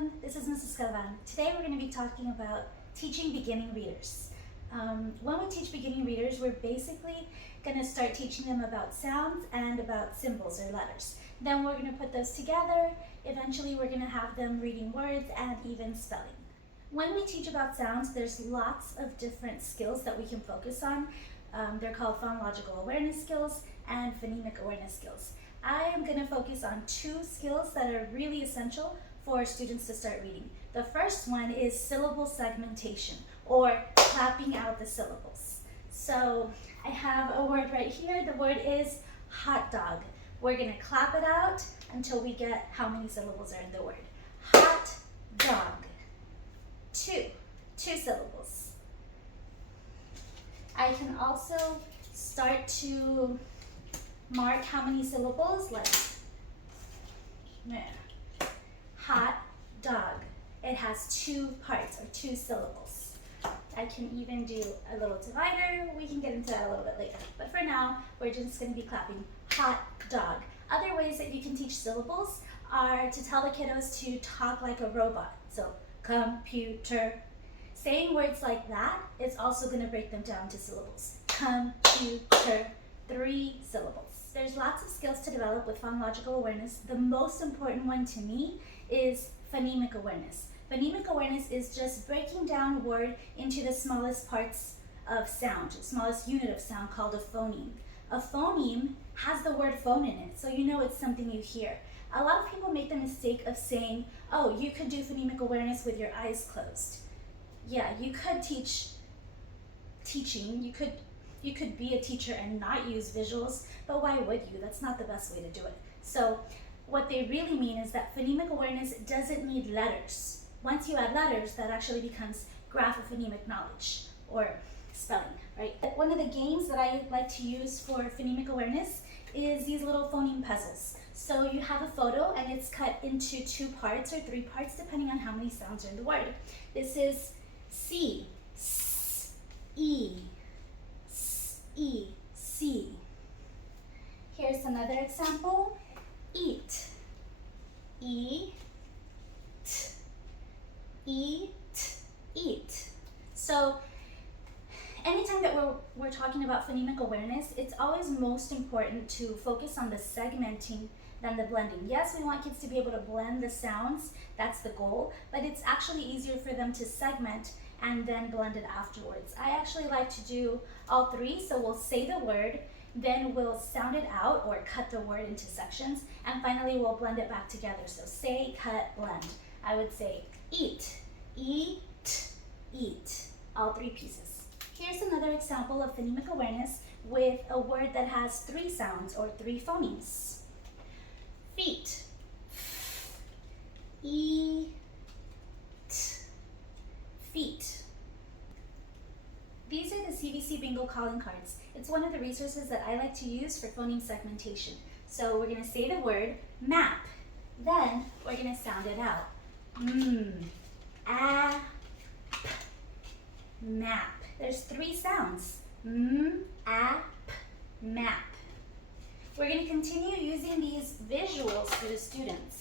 everyone, this is MrsGalvan. Today we're going to be talking about teaching beginning readers. When we teach beginning readers, we're basically going to start teaching them about sounds and about symbols or letters. Then we're going to put those together. Eventually we're going to have them reading words and even spelling. When we teach about sounds, there's lots of different skills that we can focus on. They're called Phonological Awareness skills and Phonemic Awareness skills. I am going to focus on two skills that are really essential for students to start reading. The first one is syllable segmentation, or clapping out the syllables. So I have a word right here. The word is hot dog. We're going to clap it out until we get how many syllables are in the word. Hot dog. Two syllables. I can also start to mark how many syllables, like hot dog. It has two parts or two syllables. I can even do a little divider. We can get into that a little bit later. But for now, we're just going to be clapping hot dog. Other ways that you can teach syllables are to tell the kiddos to talk like a robot. So computer. Saying words like that is also going to break them down to syllables. Computer. 3 syllables. There's lots of skills to develop with phonological awareness. The most important one to me is phonemic awareness. Phonemic awareness is just breaking down a word into the smallest parts of sound, the smallest unit of sound called a phoneme. A phoneme has the word phone in it, so you know it's something you hear. A lot of people make the mistake of saying, oh, you could do phonemic awareness with your eyes closed. Yeah, you could teaching, you could be a teacher and not use visuals, but why would you? That's not the best way to do it. So what they really mean is that phonemic awareness doesn't need letters. Once you add letters, that actually becomes graphophonemic knowledge, or spelling, right? One of the games that I like to use for phonemic awareness is these little phoneme puzzles. So you have a photo and it's cut into 2 parts or 3 parts depending on how many sounds are in the word. This is C, S, E, E, C. Here's another example. Eat. E, T, eat, eat. So anytime that we're talking about phonemic awareness, it's always most important to focus on the segmenting than the blending. Yes, we want kids to be able to blend the sounds, that's the goal, but it's actually easier for them to segment and then blend it afterwards. I actually like to do all 3, so we'll say the word, then we'll sound it out or cut the word into sections, and finally we'll blend it back together. So say, cut, blend. I would say eat, eat, eat, all 3 pieces. Here's another example of phonemic awareness with a word that has 3 sounds or 3 phonemes. Feet, E, T, feet. These are the CVCe bingo calling cards. It's one of the resources that I like to use for phoneme segmentation. So we're going to say the word map, then we're going to sound it out. A, p, map. There's 3 sounds. A, p, map. We're going to continue using these visuals for the students.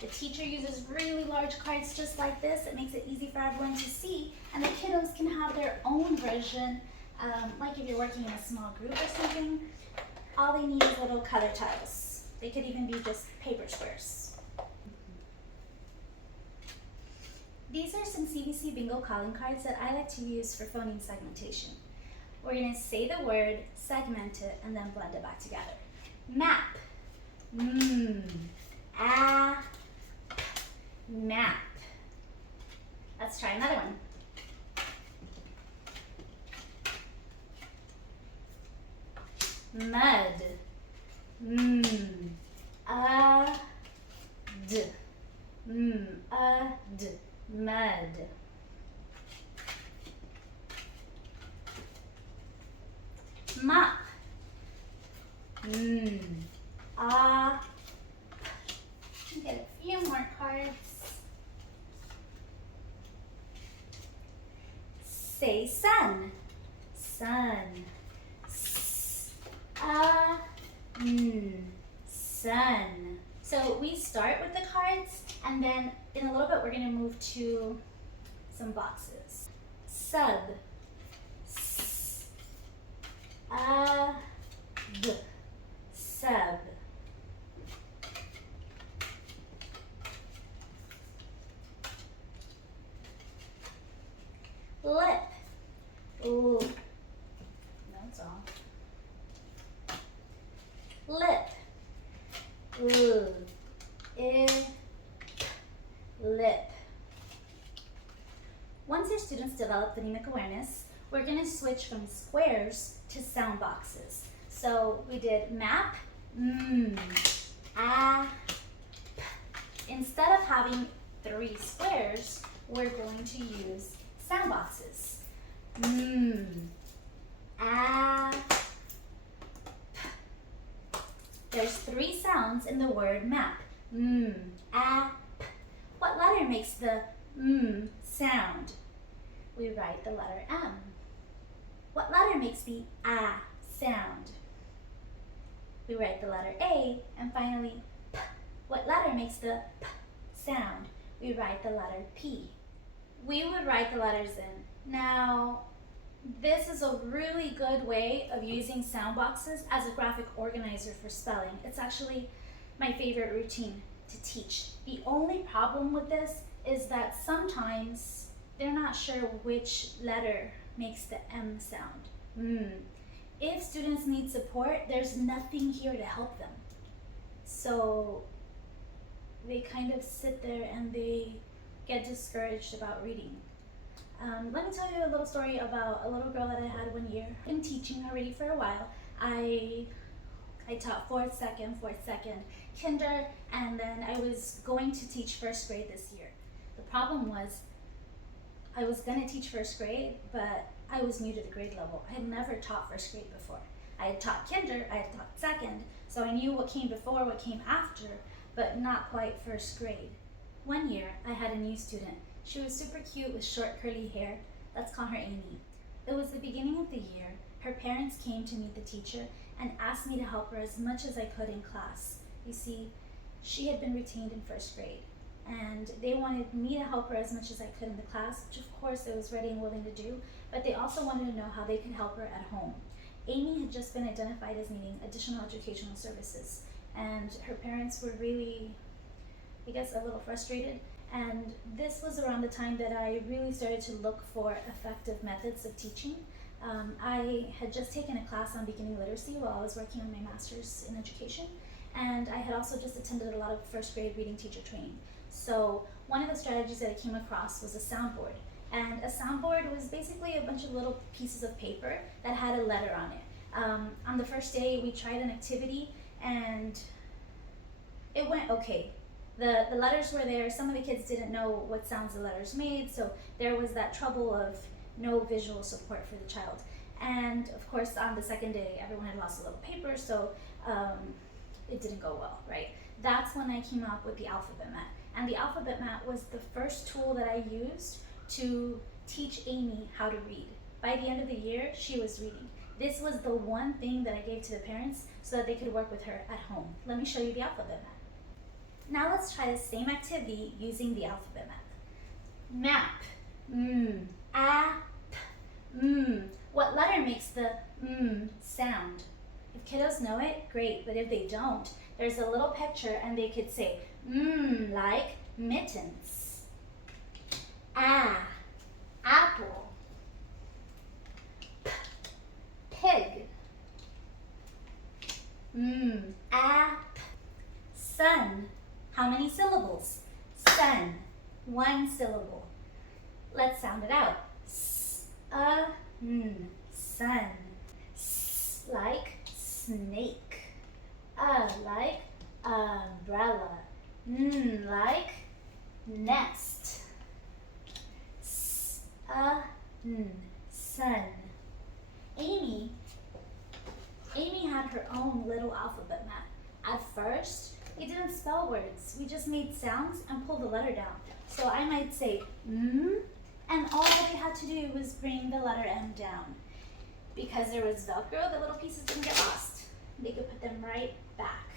The teacher uses really large cards just like this. It makes it easy for everyone to see, and the kiddos can have their own version, like if you're working in a small group or something. All they need is little color tiles. They could even be just paper squares. These are some CVCe bingo calling cards that I like to use for phoneme segmentation. We're going to say the word, segment it, and then blend it back together. Map. A, p, map. Let's try another one. Mud. A, d. A, d. Mud. Mop. Get a few more cards. Say sun. Sun. Sun. So we start with the cards, and then in a little bit we're going to move to some boxes. Sub, s, b, sub. Lip, ooh, no, it's off. Lip, ooh, lip. Once your students develop phonemic awareness, we're going to switch from squares to sound boxes. So we did map, p. Instead of having 3 squares, we're going to use sound boxes. P. There's 3 sounds in the word map. P. What letter makes the sound? We write the letter M. What letter makes the sound? We write the letter A. And finally, P. What letter makes the P sound? We write the letter P. We would write the letters in. Now, this is a really good way of using sound boxes as a graphic organizer for spelling. It's actually my favorite routine to teach. The only problem with this is that sometimes they're not sure which letter makes the M sound. If students need support, there's nothing here to help them. So they kind of sit there and they get discouraged about reading. Let me tell you a little story about a little girl that I had one year. I've been teaching already for a while. I taught 4th, 2nd, kinder, and then I was going to teach 1st grade this year. The problem was I was going to teach 1st grade, but I was new to the grade level. I had never taught 1st grade before. I had taught kinder, I had taught 2nd, so I knew what came before, what came after, but not quite 1st grade. One year, I had a new student. She was super cute with short curly hair. Let's call her Amy. It was the beginning of the year. Her parents came to meet the teacher and asked me to help her as much as I could in class. You see, she had been retained in 1st grade, and they wanted me to help her as much as I could in the class, which of course I was ready and willing to do, but they also wanted to know how they could help her at home. Amy had just been identified as needing additional educational services, and her parents were really, I guess, a little frustrated. And this was around the time that I really started to look for effective methods of teaching. I had just taken a class on beginning literacy while I was working on my master's in education, and I had also just attended a lot of 1st grade reading teacher training. So one of the strategies that I came across was a soundboard. And a soundboard was basically a bunch of little pieces of paper that had a letter on it. On the first day, we tried an activity, and it went okay. The letters were there. Some of the kids didn't know what sounds the letters made, so there was that trouble of no visual support for the child. And of course, on the 2nd day, everyone had lost a little paper, so it didn't go well, right? That's when I came up with the alphabet mat. And the alphabet mat was the first tool that I used to teach Amy how to read. By the end of the year, she was reading. This was the one thing that I gave to the parents so that they could work with her at home. Let me show you the alphabet mat. Now let's try the same activity using the alphabet map. Map, What letter makes the sound? If kiddos know it, great, but if they don't, there's a little picture and they could say like mittens. Apple. Pig. App. Sun. How many syllables? Sun. 1 syllable. Let's sound it out. Sun. S like snake. Like umbrella. Like nest. Sun. Amy had her own little alphabet map. At first, we didn't spell words. We just made sounds and pulled the letter down. So I might say and all they had to do was bring the letter M down. Because there was Velcro, the little pieces didn't get lost. They could put them right back.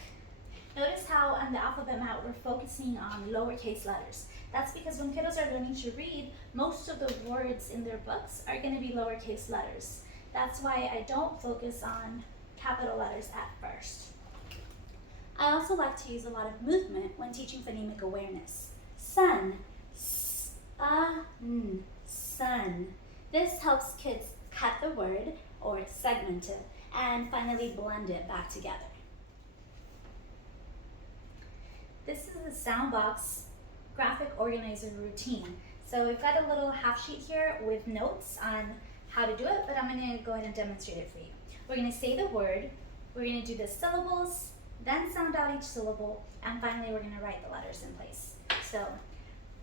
Notice how on the alphabet map we're focusing on lowercase letters. That's because when kiddos are learning to read, most of the words in their books are going to be lowercase letters. That's why I don't focus on capital letters at first. I also like to use a lot of movement when teaching phonemic awareness. Sun, sun. This helps kids cut the word or segment it and finally blend it back together. This is the Soundbox graphic organizer routine. So we've got a little half sheet here with notes on how to do it, but I'm going to go ahead and demonstrate it for you. We're going to say the word, we're going to do the syllables, then sound out each syllable, and finally we're going to write the letters in place. So,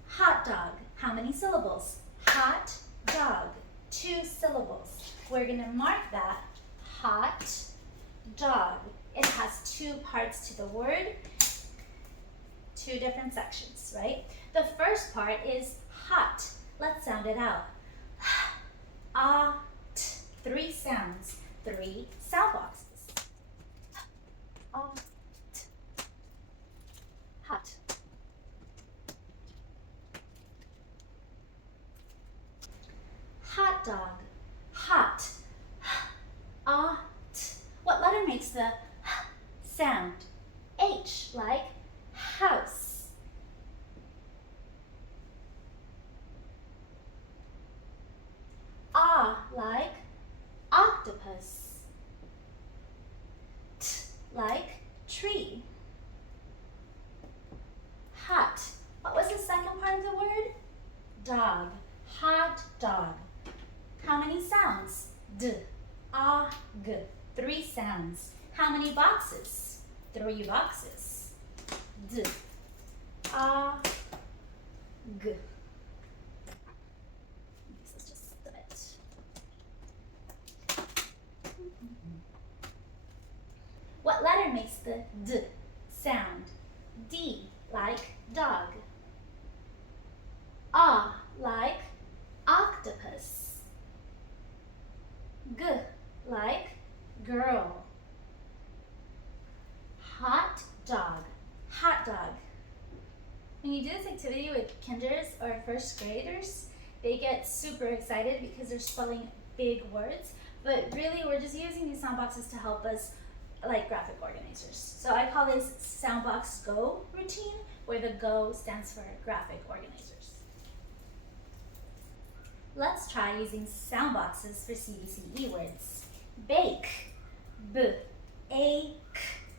hot dog, how many syllables? Hot dog, 2 syllables. We're going to mark that hot dog. It has 2 parts to the word, 2 different sections, right? The first part is hot. Let's sound it out. Ah, t, 3 sounds, 3 sound boxes. Ah, t, hot. Hot dog, hot. Ah, t. What letter makes the sound? H, like house. Ah, like octopus. T, like tree. Hot. What was the second part of the word? Dog. Hot dog. How many sounds? D, ah, g. 3 sounds. How many boxes? 3 boxes. D, ah, g. Let's just split it. What letter makes the D sound? D, like dog. Ah, like octopus. G, like girl. Hot dog, hot dog. When you do this activity with kinders or first graders, they get super excited because they're spelling big words, but really we're just using these sound boxes to help us like graphic organizers. So I call this Soundbox Go routine, where the Go stands for graphic organizers. Let's try using sound boxes for CVCe words. Bake, b, a, k.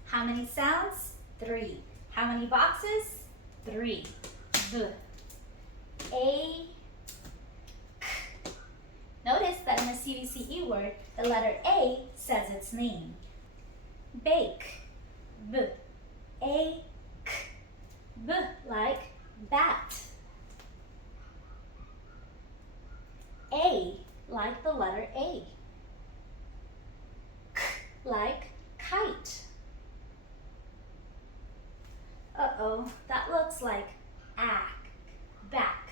How many sounds? 3. How many boxes? 3. B, a, k. Notice that in the CVCe word, the letter A says its name. Bake, b, a, k. B, like bat. A, like the letter A. K, like kite. Uh-oh, that looks like ack, back.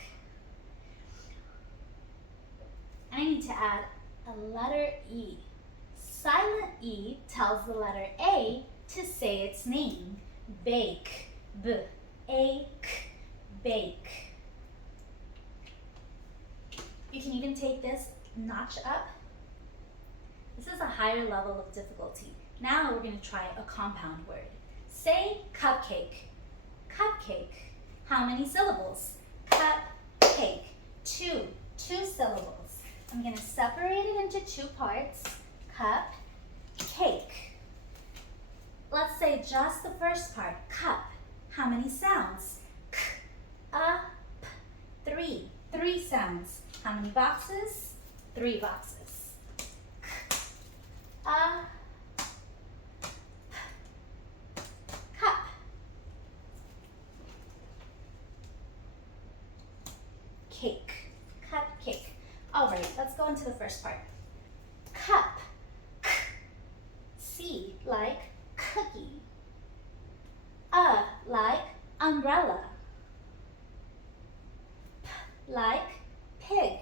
I need to add a letter E. Silent E tells the letter A to say its name. Bake, b, a, k, bake. You can even take this notch up. This is a higher level of difficulty. Now we're going to try a compound word. Say cupcake. Cupcake. How many syllables? Cupcake. 2 syllables. I'm going to separate it into 2 parts. Cup, cake. Let's say just the first part, cup. How many sounds? K, p, 3. 3 sounds. How many boxes? 3 boxes. K, p, cup. Cake. Cupcake. All right, let's go into the first part. Cup. K, C, like cookie. Like umbrella. P, like pig.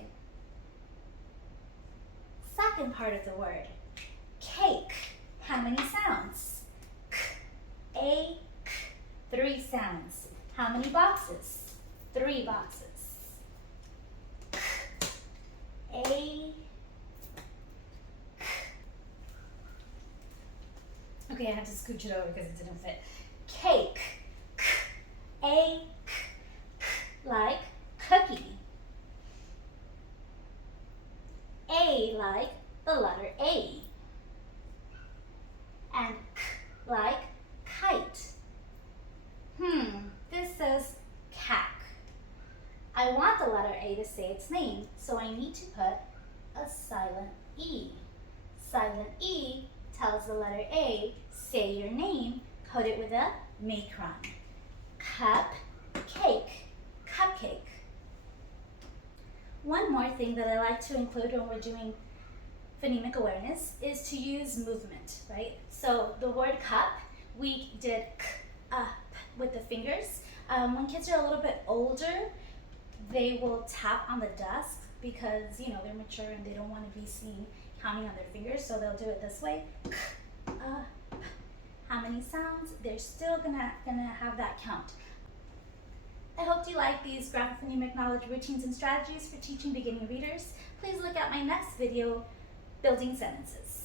Second part of the word. Cake. How many sounds? K, a, k. 3 sounds. How many boxes? 3 boxes. A. Okay, I had to scooch it over because it didn't fit. Cake. A. Like cookie. A like the letter A. And like kite. This says cack. I want the letter A to say its name, so I need to put a silent E. Silent E tells the letter A, say your name, code it with a macron. Cup, cake, cupcake. One more thing that I like to include when we're doing phonemic awareness is to use movement, right? So the word cup, we did k, up with the fingers. When kids are a little bit older, they will tap on the desk because, you know, they're mature and they don't want to be seen counting on their fingers, so they'll do it this way. K, up. How many sounds? They're still gonna have that count. I hope you like these graphophonemic knowledge routines and strategies for teaching beginning readers. Please look at my next video, Building Sentences.